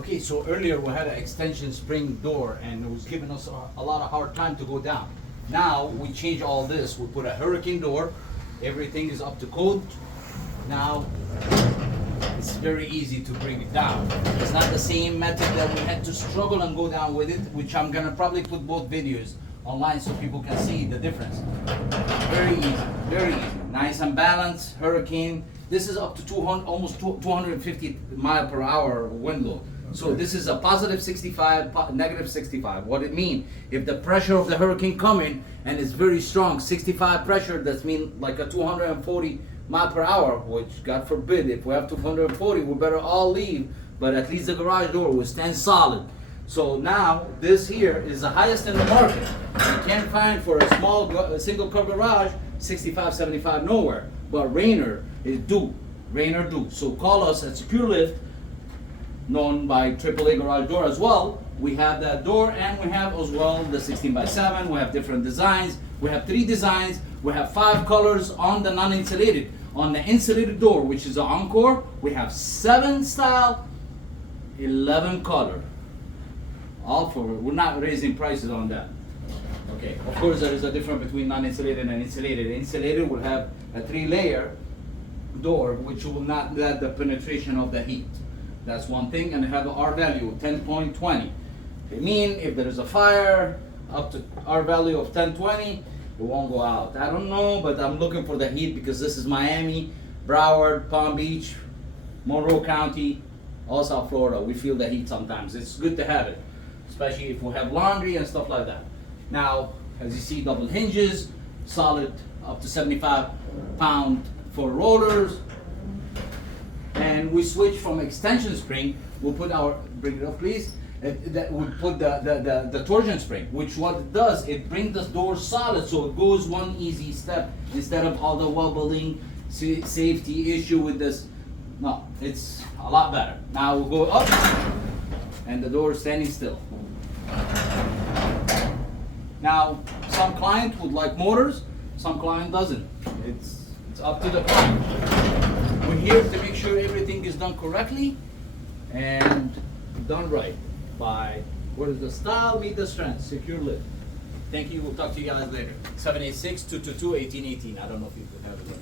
Okay, so earlier we had an extension spring door and it was giving us a lot of hard time to go down. Now we change all this. We put a hurricane door. Everything is up to code. Now it's very easy to bring it down. It's not the same method that we had to struggle and go down with it, which I'm gonna probably put both videos online so people can see the difference. Very easy, very easy. Nice and balanced, hurricane. This is up to 200, almost 250 mile per hour wind load. So this is a positive 65, negative 65. What it means, if the pressure of the hurricane coming and it's very strong, 65 pressure, that's mean like a 240 mile per hour, which God forbid, if we have 240, we better all leave, but at least the garage door will stand solid. So now this here is the highest in the market. You can't find for a small single car garage 65, 75 nowhere. But Raynor is due. Raynor due. So call us at Secure Lift, known by AAA Garage Door as well. We have that door and we have as well the 16x7. We have different designs. We have 3 designs. We have 5 colors on the non-insulated. On the insulated door, which is the Encore, we have 7 style, 11 color. All for, we're not raising prices on that. Okay, of course there is a difference between non-insulated and insulated. Insulated will have a 3-layer door, which will not let the penetration of the heat. That's one thing, and have an R value 10.20. It means if there is a fire up to R value of 1020, it won't go out. I don't know, but I'm looking for the heat because this is Miami, Broward, Palm Beach, Monroe County, all South Florida. We feel the heat sometimes. It's good to have it, especially if we have laundry and stuff like that. Now, as you see, double hinges, solid up to 75 pound for rollers. And we switch from extension spring, we'll put our, bring it up please, that we put the torsion spring, which what it does, it brings the door solid, so it goes one easy step instead of all the wobbling safety issue with this. No, it's a lot better. Now we'll go up and the door is standing still. Now, some client would like motors, some client doesn't. It's up to the client. We're here to make sure everything is done correctly and done right by what is the style meet the strength, Secure Lift. Thank you. We'll talk to you guys later. 786-222-1818. I don't know if you could have it.